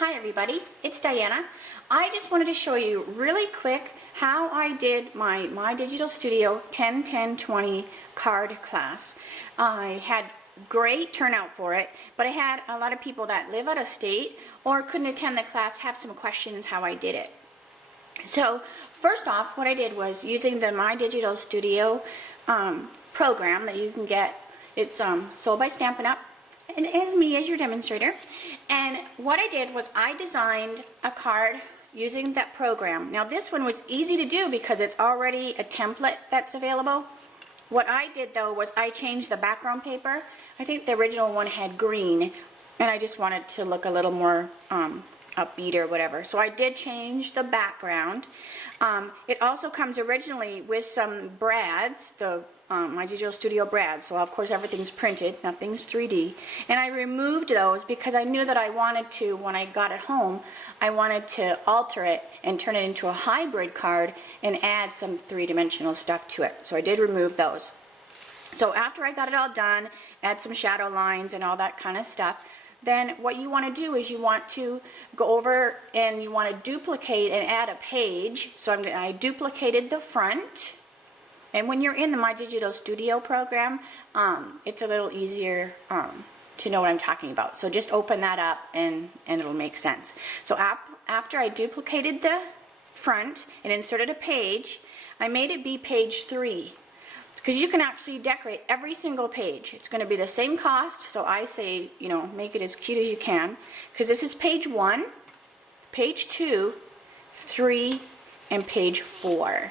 Hi everybody, it's Diana. I just wanted to show you really quick how I did my Digital Studio 10-10-20 card class. I had great turnout for it, but I had a lot of people that live out of state or couldn't attend the class have some questions how I did it. So first off, what I did was using the My Digital Studio program that you can get. It's sold by Stampin' Up! And as me as your demonstrator. And what I did was I designed a card using that program. Now this one was easy to do because it's already a template that's available. What I did though was I changed the background paper. I think the original one had green and I just wanted to look a little more upbeat or whatever. So I did change the background. It also comes originally with some brads, the My Digital Studio brads, so of course everything's printed, nothing's 3D. And I removed those because I knew that I wanted to, when I got it home, I wanted to alter it and turn it into a hybrid card and add some three-dimensional stuff to it. So I did remove those. So after I got it all done, add some shadow lines and all that kind of stuff, then what you want to do is you want to go over and you want to duplicate and add a page. So I duplicated the front. And when you're in the My Digital Studio program, it's a little easier to know what I'm talking about. So just open that up and it'll make sense. So after I duplicated the front and inserted a page, I made it be page 3. Because you can actually decorate every single page. It's going to be the same cost, so I say, you know, make it as cute as you can. Because this is page 1, page 2, 3, and page 4.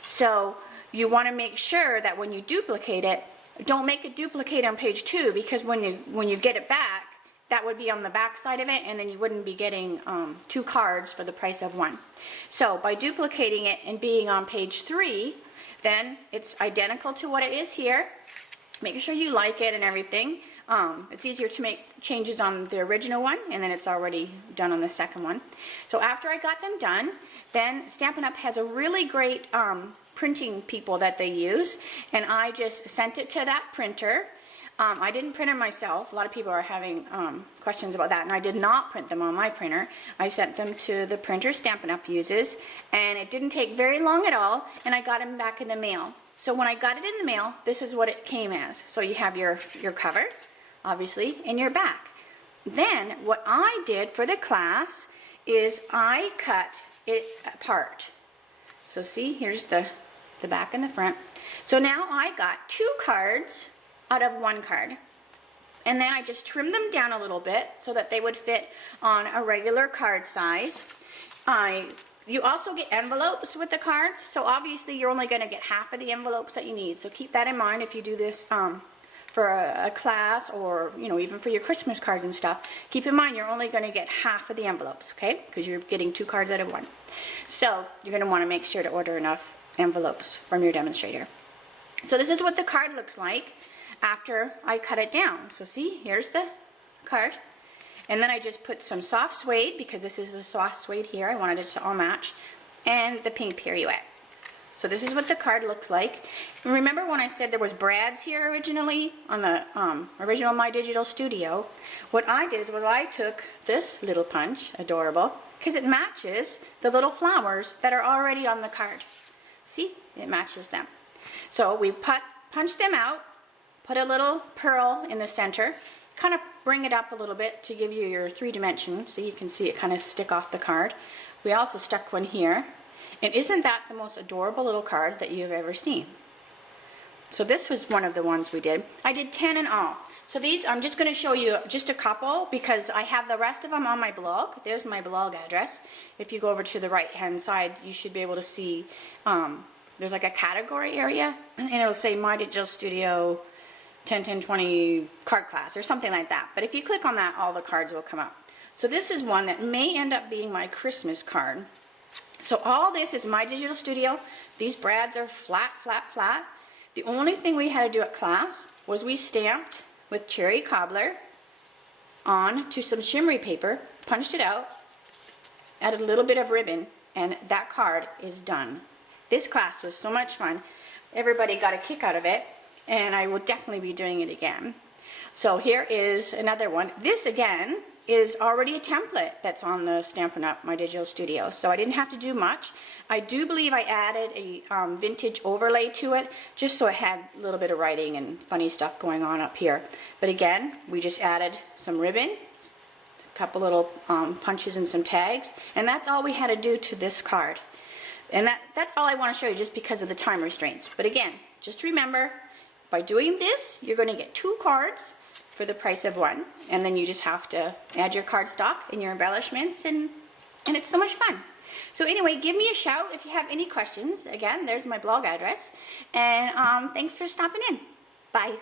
So you want to make sure that when you duplicate it, don't make it duplicate on page 2, because when you get it back, that would be on the back side of it, and then you wouldn't be getting 2 cards for the price of 1. So by duplicating it and being on page 3, then it's identical to what it is here. Making sure you like it and everything. It's easier to make changes on the original one, and then it's already done on the second one. So after I got them done, then Stampin' Up! Has a really great printing people that they use, and I just sent it to that printer. I didn't print them myself. A lot of people are having questions about that, and I did not print them on my printer. I sent them to the printer Stampin' Up! Uses, and it didn't take very long at all, and I got them back in the mail. So when I got it in the mail, this is what it came as. So you have your cover, obviously, and your back. Then what I did for the class is I cut it apart. So see, here's the back and the front. So now I got 2 cards out of 1 card, and then I just trimmed them down a little bit so that they would fit on a regular card size. You also get envelopes with the cards, so obviously you're only going to get half of the envelopes that you need, so keep that in mind if you do this for a class, or you know, even for your Christmas cards and stuff. Keep in mind you're only going to get half of the envelopes, okay, because you're getting 2 cards out of 1. So you're going to want to make sure to order enough envelopes from your demonstrator. So this is what the card looks like after I cut it down. So see, here's the card, and then I just put some soft suede, because this is the soft suede here, I wanted it to all match, and the pink pirouette. So this is what the card looks like. And remember when I said there was brads here originally on the original My Digital Studio? What I did was I took this little punch, adorable, because it matches the little flowers that are already on the card. See, it matches them. So we punch them out, put a little pearl in the center, kind of bring it up a little bit to give you your 3-dimension, so you can see it kind of stick off the card. We also stuck one here, and isn't that the most adorable little card that you've ever seen? So this was one of the ones we did. I did 10 in all. So these, I'm just going to show you just a couple, because I have the rest of them on my blog. There's my blog address. If you go over to the right hand side, you should be able to see there's like a category area, and it'll say My Digital Studio 10-10-20 card class or something like that. But if you click on that, all the cards will come up. So this is one that may end up being my Christmas card. So all this is My Digital Studio. These brads are flat, flat, flat. The only thing we had to do at class was we stamped with cherry cobbler on to some shimmery paper, punched it out, added a little bit of ribbon, and that card is done. This class was so much fun. Everybody got a kick out of it, and I will definitely be doing it again. So here is another one. This again is already a template that's on the Stampin' Up! My Digital Studio, so I didn't have to do much. I do believe I added a vintage overlay to it, just so it had a little bit of writing and funny stuff going on up here. But again, we just added some ribbon, a couple little punches and some tags, and that's all we had to do to this card. And that's all I want to show you, just because of the time restraints. But again, just remember, by doing this, you're going to get 2 cards for the price of 1, and then you just have to add your cardstock and your embellishments, and it's so much fun. So anyway, give me a shout if you have any questions. Again, there's my blog address, and thanks for stopping in. Bye.